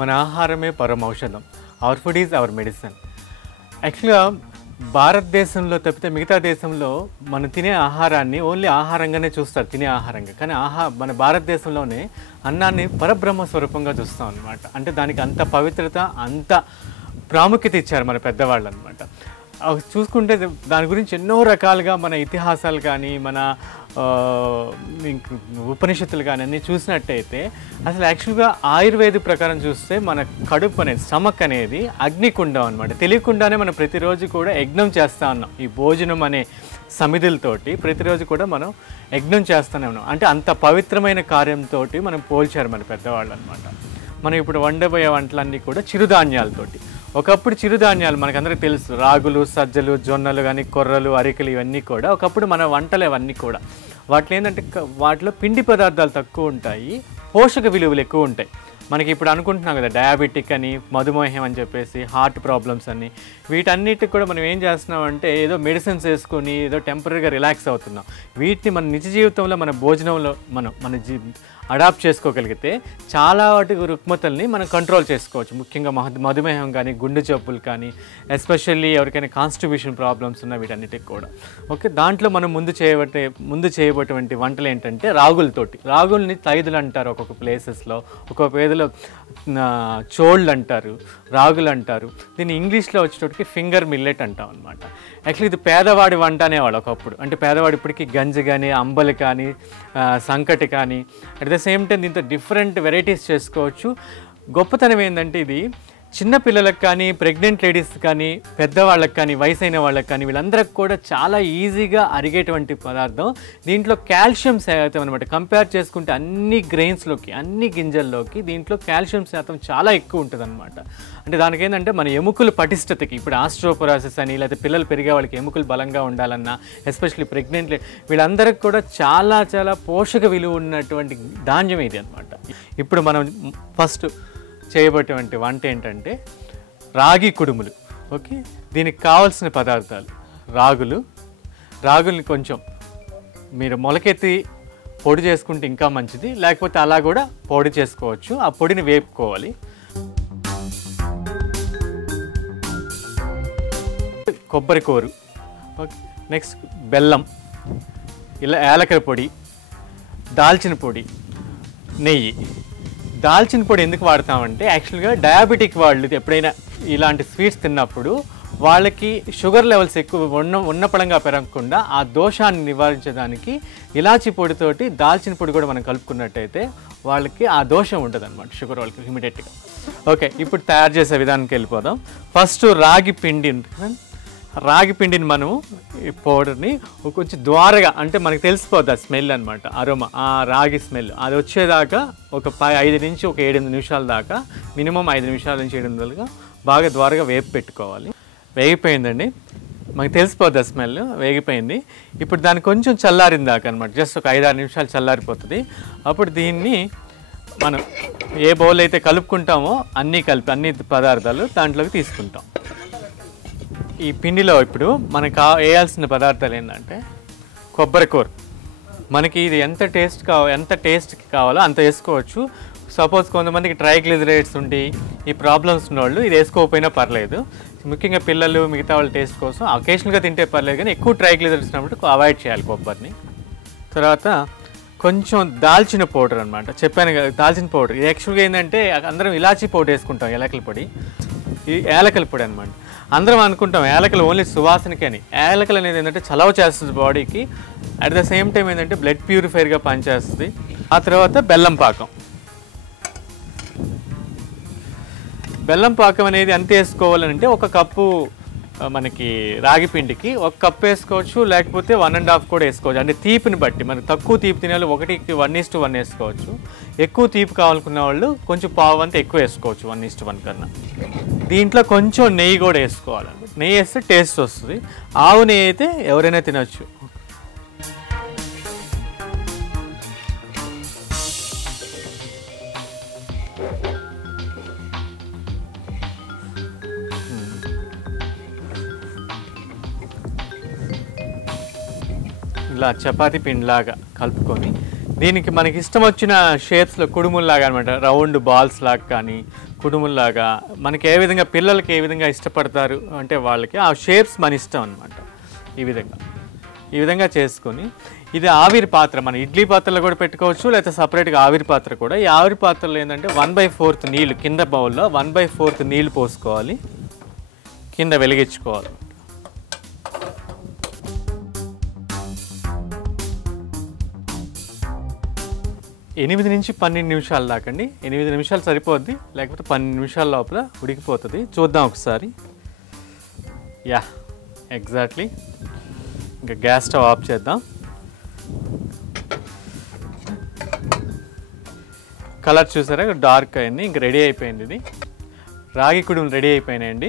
మన ఆహారమే పరమౌషధం. Our food is our medicine. యాక్చువల్గా భారతదేశంలో తప్పితే మిగతా దేశంలో మనం తినే ఆహారాన్ని ఓన్లీ ఆహారంగానే చూస్తారు, తినే ఆహారంగా. కానీ మన భారతదేశంలోనే అన్నాన్ని పరబ్రహ్మ స్వరూపంగా చూస్తాం అనమాట. అంటే దానికి అంత పవిత్రత, అంత ప్రాముఖ్యత ఇచ్చారు మన పెద్దవాళ్ళు అనమాట. చూసుకుంటే దాని గురించి ఎన్నో రకాలుగా మన ఇతిహాసాలు కానీ, మన ఉపనిషత్తులు కానీ అన్నీ చూసినట్టయితే అసలు యాక్చువల్గా ఆయుర్వేద ప్రకారం చూస్తే మన కడుపు అనేది, స్టమక్ అనేది అగ్నికుండం అనమాట. తెలియకుండానే మనం ప్రతిరోజు కూడా యజ్ఞం చేస్తూ ఉన్నాం. ఈ భోజనం అనే సమిధులతోటి ప్రతిరోజు కూడా మనం యజ్ఞం చేస్తూనే ఉన్నాం. అంటే అంత పవిత్రమైన కార్యంతో మనం పోల్చారు మన పెద్దవాళ్ళు అనమాట. మనం ఇప్పుడు వండబోయే వంటలన్నీ కూడా చిరుధాన్యాలతోటి. ఒకప్పుడు చిరుధాన్యాలు మనకందరికీ తెలుసు, రాగులు, సజ్జలు, జొన్నలు కానీ, కొర్రలు, అరికలు, ఇవన్నీ కూడా ఒకప్పుడు మన వంటలు అవన్నీ కూడా. వాటిలో ఏంటంటే వాటిలో పిండి పదార్థాలు తక్కువ ఉంటాయి, పోషక విలువలు ఎక్కువ ఉంటాయి. మనకి ఇప్పుడు అనుకుంటున్నాం కదా డయాబెటిక్ అని, మధుమేహం అని చెప్పేసి, హార్ట్ ప్రాబ్లమ్స్ అని, వీటన్నిటికి కూడా మనం ఏం చేస్తున్నాం అంటే ఏదో మెడిసిన్స్ వేసుకొని ఏదో టెంపరీగా రిలాక్స్ అవుతున్నాం. వీటిని మన నిజ జీవితంలో, మన భోజనంలో మన అడాప్ట్ చేసుకోగలిగితే చాలా వాటి రుగ్మతల్ని మనం కంట్రోల్ చేసుకోవచ్చు. ముఖ్యంగా మధుమేహం కానీ, గుండె జబ్బులు కానీ, ఎస్పెషల్లీ ఎవరికైనా కాన్స్టిట్యూషన్ ప్రాబ్లమ్స్ ఉన్న వీటన్నిటికి కూడా. ఓకే, దాంట్లో మనం ముందు చేయబోయేటువంటి వంటలు ఏంటంటే రాగులతోటి. రాగుల్ని తైదులు అంటారు ఒక్కొక్క ప్లేసెస్లో, ఒక్కొక్క పేదలో చోళ్ళు అంటారు, రాగులు అంటారు. దీన్ని ఇంగ్లీష్లో వచ్చేటప్పటికి ఫింగర్ మిల్లెట్ అంటాం అనమాట. యాక్చువల్లీ ఇది పేదవాడి వంట అనేవాడు ఒకప్పుడు. అంటే పేదవాడి ఇప్పటికీ గంజి కానీ, అంబలి కానీ, సంకటి కానీ, అట్ ద సేమ్ టైం దీంతో డిఫరెంట్ వెరైటీస్ చేసుకోవచ్చు. గొప్పతనం ఏంటంటే ఇది చిన్న పిల్లలకు కానీ, ప్రెగ్నెంట్ లేడీస్ కానీ, పెద్దవాళ్ళకి కానీ, వయసైన వాళ్ళకి కానీ, వీళ్ళందరికి కూడా చాలా ఈజీగా అరిగేటువంటి పదార్థం. దీంట్లో కాల్షియం శాతం అనమాట. కంపేర్ చేసుకుంటే అన్ని గ్రెయిన్స్లోకి, అన్ని గింజల్లోకి దీంట్లో కాల్షియం శాతం చాలా ఎక్కువ ఉంటుంది అనమాట. అంటే దానికి ఏంటంటే మన ఎముకల పటిష్టతకి, ఇప్పుడు ఆస్ట్రోపొరాసిస్ అని, లేకపోతే పిల్లలు పెరిగే వాళ్ళకి ఎముకలు బలంగా ఉండాలన్నా, ఎస్పెషల్లీ ప్రెగ్నెంట్ వీళ్ళందరికీ కూడా చాలా చాలా పోషక విలువ ఉన్నటువంటి ధాన్యం ఇది అనమాట. ఇప్పుడు మనం ఫస్ట్ చేయబోయేటువంటి వంట ఏంటంటే రాగి కుడుములు. ఓకే, దీనికి కావాల్సిన పదార్థాలు రాగుల్ని కొంచెం మీరు మొలకెత్తి పొడి చేసుకుంటే ఇంకా మంచిది, లేకపోతే అలా కూడా పొడి చేసుకోవచ్చు. ఆ పొడిని వేపుకోవాలి. కొబ్బరి కూరు, ఓకే, నెక్స్ట్ బెల్లం, ఇలా యాలకుల పొడి, దాల్చిన పొడి, నెయ్యి. దాల్చిన పొడి ఎందుకు వాడతామంటే యాక్చువల్గా డయాబెటిక్ వాళ్ళు ఎప్పుడైనా ఇలాంటి స్వీట్స్ తిన్నప్పుడు వాళ్ళకి షుగర్ లెవెల్స్ ఎక్కువ ఉన్నపడంగా పెరగకుండా ఆ దోషాన్ని నివారించడానికి ఇలాచీ పొడితోటి దాల్చిన పొడి కూడా మనం కలుపుకున్నట్టయితే వాళ్ళకి ఆ దోషం ఉంటుంది అనమాట, షుగర్ వాళ్ళకి ఇమీడియట్గా. ఓకే, ఇప్పుడు తయారు చేసే విధానానికి వెళ్ళిపోదాం. ఫస్ట్ రాగి పిండిని మనము ఈ పౌడర్ని కొంచెం ద్వారగా, అంటే మనకు తెలిసిపోద్ది ఆ స్మెల్ అనమాట, అరోమా, ఆ రాగి స్మెల్ అది వచ్చేదాకా ఒక 5 నుంచి 7 నిమిషాల దాకా, మినిమం 5 నిమిషాల నుంచి 7 నిమిషాలుగా బాగా ద్వారగా వేపి పెట్టుకోవాలి. వేగిపోయిందండి, మనకు తెలిసిపోద్ది ఆ స్మెల్, వేగిపోయింది. ఇప్పుడు దాన్ని కొంచెం చల్లారిన దాకా అనమాట, జస్ట్ ఒక 5-6 నిమిషాలు చల్లారిపోతుంది. అప్పుడు దీన్ని మనం ఏ బౌల్ అయితే కలుపుకుంటామో అన్నీ అన్ని పదార్థాలు దాంట్లోకి తీసుకుంటాం. ఈ పిండిలో ఇప్పుడు మనకు వేయాల్సిన పదార్థాలు ఏంటంటే కొబ్బరి కూర. మనకి ఇది ఎంత టేస్ట్కి కావాలో అంత వేసుకోవచ్చు. సపోజ్ కొంతమందికి ట్రైగ్లిజరైడ్స్ ఉండి ఈ ప్రాబ్లమ్స్ ఉన్నవాళ్ళు ఇది వేసుకోకపోయినా పర్లేదు. ముఖ్యంగా పిల్లలు, మిగతా వాళ్ళ టేస్ట్ కోసం అకేషనల్గా తింటే పర్లేదు, కానీ ఎక్కువ ట్రైగ్లిజరైడ్స్ ఉన్నప్పుడు అవాయిడ్ చేయాలి కొబ్బరిని. తర్వాత కొంచెం దాల్చిన పౌడర్ అనమాట, చెప్పాను కదా దాల్చిన పౌడర్. ఇది యాక్చువల్గా ఏంటంటే అందరం ఇలాచీ పౌడర్ వేసుకుంటాం, యాలకుల పొడి. ఈ యాలకుల పొడి అనమాట. అందరం అనుకుంటాం యాలకులు ఓన్లీ సువాసనకి అని. యాలకులు అనేది ఏంటంటే చలవ చేస్తుంది బాడీకి, అట్ ద సేమ్ టైం ఏంటంటే బ్లడ్ ప్యూరిఫైర్గా పనిచేస్తుంది. ఆ తర్వాత బెల్లం పాకం అనేది ఎంత వేసుకోవాలంటే ఒక కప్పు మనకి రాగి పిండికి 1 కప్పు వేసుకోవచ్చు, లేకపోతే 1.5 కూడా వేసుకోవచ్చు. అంటే తీపిని బట్టి, మనకి తక్కువ తీపి తినే వాళ్ళు 1:1 వేసుకోవచ్చు. ఎక్కువ తీపి కావాలనుకున్న వాళ్ళు కొంచెం పావంత ఎక్కువ వేసుకోవచ్చు, 1:1 కన్నా. దీంట్లో కొంచెం నెయ్యి కూడా వేసుకోవాలండి. నెయ్యి వేస్తే టేస్ట్ వస్తుంది. ఆవు నెయ్యి అయితే ఎవరైనా తినచ్చు. ఇలా చపాతీ పిండిలాగా కలుపుకొని దీనికి మనకి ఇష్టం వచ్చిన షేప్స్లో కుడుముల్లాగా అనమాట, రౌండ్ బాల్స్ లాగా కానీ కుడుముల్లాగా మనకి ఏ విధంగా పిల్లలకి ఏ విధంగా ఇష్టపడతారు అంటే వాళ్ళకి ఆ షేప్స్ మన ఇష్టం అనమాట. ఈ విధంగా చేసుకొని ఇది ఆవిరి పాత్ర, మన ఇడ్లీ పాత్రలో కూడా పెట్టుకోవచ్చు, లేకపోతే సపరేట్గా ఆవిరి పాత్ర కూడా. ఈ ఆవిరి పాత్రలో ఏంటంటే 1/4 నీళ్ళు, కింద బౌల్లో 1/4 నీళ్ళు పోసుకోవాలి, కింద వెలిగించుకోవాలి. 8 నుంచి 12 నిమిషాలు దాకండి. 8 నిమిషాలు సరిపోద్ది, లేకపోతే 12 నిమిషాల లోపల ఉడికిపోతుంది. చూద్దాం ఒకసారి. Yeah, exactly. ఇంకా గ్యాస్ స్టవ్ ఆఫ్ చేద్దాం. కలర్ చూసారా డార్క్ అయింది. ఇంక రెడీ అయిపోయింది. ఇది రాగి కుడుములు రెడీ అయిపోయినాయండి.